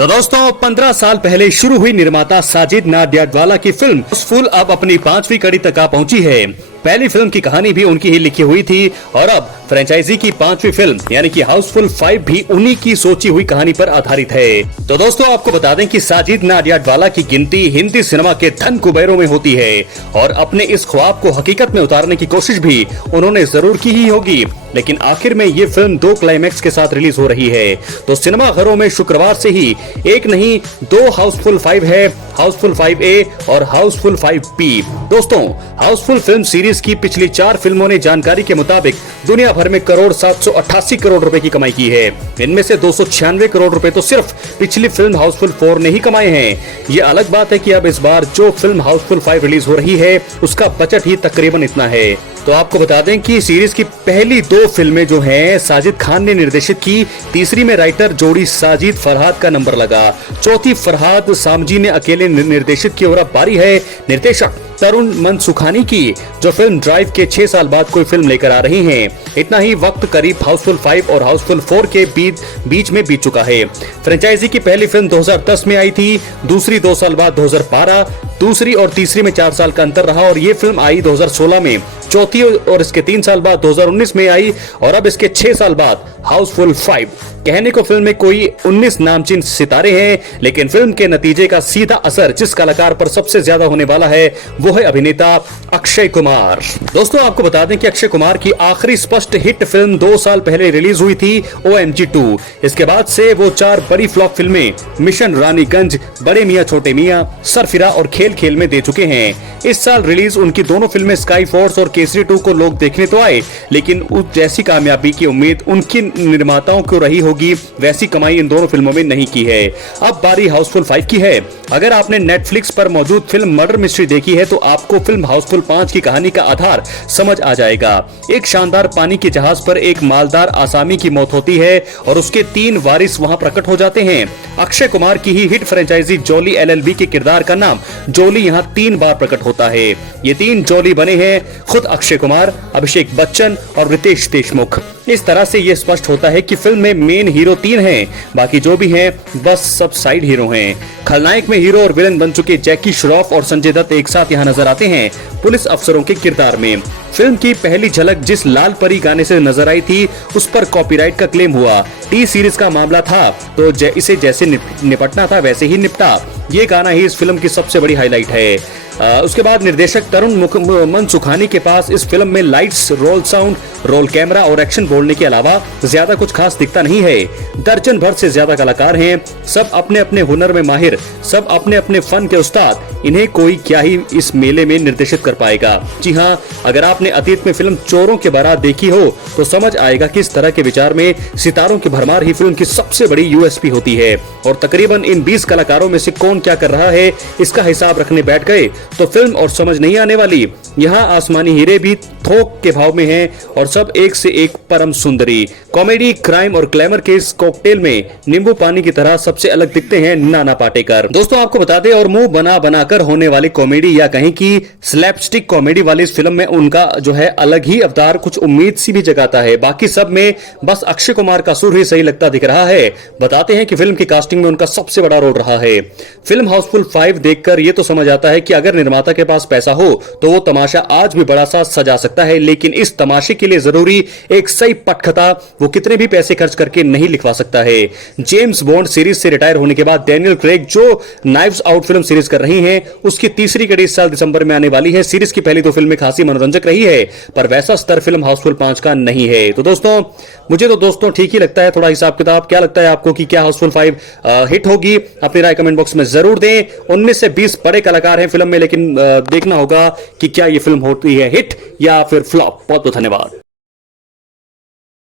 तो दोस्तों 15 साल पहले शुरू हुई निर्माता साजिद नाडियाडवाला की फिल्म हाउसफुल अब अपनी 5वीं कड़ी तक आ पहुंची है। पहली फिल्म की कहानी भी उनकी ही लिखी हुई थी और अब फ्रेंचाइजी की 5वीं फिल्म यानी कि हाउसफुल 5 भी उन्हीं की सोची हुई कहानी पर आधारित है। तो दोस्तों आपको बता दें कि साजिद नाडियाडवाला की गिनती हिंदी सिनेमा के धन कुबेरों में होती है और अपने इस ख्वाब को हकीकत में उतारने की कोशिश भी उन्होंने जरूर की ही होगी, लेकिन आखिर में ये फिल्म 2 क्लाइमैक्स के साथ रिलीज हो रही है। तो सिनेमा घरों में शुक्रवार से ही एक नहीं 2 हाउसफुल 5 है, हाउसफुल 5A और हाउसफुल 5B। दोस्तों हाउसफुल फिल्म सीरीज की पिछली 4 फिल्मों ने जानकारी के मुताबिक दुनिया भर में 788 करोड़ रुपए की कमाई की है। इनमें से 296 करोड़ रुपए तो सिर्फ पिछली फिल्म हाउसफुल 4 ने ही कमाए हैं। ये अलग बात है कि अब इस बार जो फिल्म हाउसफुल 5 रिलीज हो रही है उसका बजट ही तकरीबन इतना है। तो आपको बता दें कि सीरीज की पहली 2 फिल्में जो हैं साजिद खान ने निर्देशित की, तीसरी में राइटर जोड़ी साजिद फरहाद का नंबर लगा, चौथी फरहाद सामजी ने अकेले निर्देशित की और अब बारी है निर्देशक तरुण मनसुखानी की, जो फिल्म ड्राइव के 6 साल बाद कोई फिल्म लेकर आ रही हैं। इतना ही वक्त करीब हाउसफुल 5 और हाउसफुल 4 के बीच में बीत चुका है। फ्रेंचाइजी की पहली फिल्म 2010 में आई थी, दूसरी 2 साल बाद 2012, दूसरी और तीसरी में 4 साल का अंतर रहा और ये फिल्म आई 2016 में, चौथी और इसके 3 साल बाद 2019 में आई और अब इसके 6 साल बाद हाउसफुल 5। कहने को फिल्म में कोई 19 नामचीन सितारे हैं, लेकिन फिल्म के नतीजे का सीधा असर जिस कलाकार पर सबसे ज्यादा होने वाला है वो है अभिनेता अक्षय कुमार। दोस्तों आपको बता दें कि अक्षय कुमार की आखिरी स्पष्ट हिट फिल्म 2 साल पहले रिलीज हुई थी OMG 2। इसके बाद से वो 4 बड़ी फ्लॉप फिल्में मिशन रानीगंज, बड़े मियां छोटे मियां, सरफिरा और खेल खेल में दे चुके हैं। इस साल रिलीज उनकी दोनों फिल्में स्काई फोर्स और केसरी 2 को लोग देखने तो आए, लेकिन उस जैसी कामयाबी की उम्मीद उनकी निर्माताओं को रही होगी वैसी कमाई इन दोनों फिल्मों में नहीं की है। अब बारी हाउसफुल 5 की है। अगर आपने नेटफ्लिक्स पर मौजूद फिल्म मर्डर मिस्ट्री देखी है तो आपको फिल्म हाउसफुल 5 की कहानी का आधार समझ आ जाएगा। एक शानदार पानी के जहाज पर एक मालदार आसामी की मौत होती है और उसके 3 वारिस वहां प्रकट हो जाते हैं। अक्षय कुमार की ही हिट फ्रेंचाइजी जोली LLB के किरदार का नाम जोली यहां 3 बार प्रकट होता है। ये 3 जोली बने हैं खुद अक्षय कुमार, अभिषेक बच्चन और रितेश देशमुख। इस तरह से ये स्पष्ट होता है कि फिल्म में मेन हीरो 3 हैं, बाकी जो भी हैं बस सब साइड हीरो हैं। खलनायक में हीरो और विलन बन चुके जैकी श्रॉफ और संजय दत्त एक साथ यहाँ नजर आते हैं पुलिस अफसरों के किरदार में। फिल्म की पहली झलक जिस लाल परी गाने से नजर आई थी उस पर कॉपीराइट का क्लेम हुआ। टी सीरीज का मामला था तो इसे जैसे निपटना था वैसे ही निपटा। ये गाना ही इस फिल्म की सबसे बड़ी हाईलाइट है। उसके बाद निर्देशक तरुण मनसुखानी के पास इस फिल्म में lights, role sound, roll camera और एक्शन बोलने के अलावा ज्यादा कुछ खास दिखता नहीं है। दर्जन भर से ज्यादा कलाकार हैं, सब अपने अपने हुनर में माहिर, सब अपने अपने फन के उस्ताद। इन्हें कोई क्या ही इस मेले में निर्देशित कर पाएगा। जी हाँ, अगर आपने अतीत में फिल्म चोरों के बारात देखी हो तो समझ आएगा कि इस तरह के विचार में सितारों की भरमार ही फिल्म की सबसे बड़ी USP होती है। और तकरीबन इन 20 कलाकारों में से कौन क्या कर रहा है इसका हिसाब रखने बैठ गए तो फिल्म और समझ नहीं आने वाली। यहाँ आसमानी हीरे भी थोक के भाव में हैं और सब एक से एक परम सुंदरी। कॉमेडी, क्राइम और ग्लैमर के इस कॉकटेल में नींबू पानी की तरह सबसे अलग दिखते हैं नाना पाटेकर। दोस्तों आपको बता दें और मुंह बना बनाकर होने वाली कॉमेडी या कहीं की स्लैपस्टिक कॉमेडी वाली इस फिल्म में उनका जो है अलग ही अवतार कुछ उम्मीद सी भी जगाता है। बाकी सब में बस अक्षय कुमार का सुर ही सही लगता दिख रहा है। बताते हैं कि फिल्म की कास्टिंग में उनका सबसे बड़ा रोल रहा है। फिल्म हाउसफुल 5 देखकर ये तो समझ आता है कि अगर निर्माता के पास पैसा हो तो वो तमाशा आज भी बड़ा सा सजा सकता है, लेकिन इस तमाशे के लिए जरूरी एक सही पटकथा वो कितने भी पैसे खर्च करके नहीं लिखवा सकता है। जेम्स बॉन्ड सीरीज से रिटायर होने के बाद डैनियल क्रेग जो नाइव्स आउट फिल्म सीरीज कर रही हैं उसकी तीसरी कड़ी इस साल दिसंबर में आने वाली है। सीरीज की पहली 2 फिल्में खासी मनोरंजक रही है पर वैसा स्तर फिल्म हाउसफुल 5 का नहीं है। तो दोस्तों मुझे तो दोस्तों ठीक ही लगता है, थोड़ा हिसाब किताब। क्या लगता है आपको कि क्या हाउसफुल 5 हिट होगी? अपनी राय कमेंट बॉक्स में जरूर दें। 19 से 20 बड़े कलाकार हैं फिल्म में, लेकिन देखना होगा कि क्या ये फिल्म होती है हिट या फिर फ्लॉप। बहुत बहुत धन्यवाद।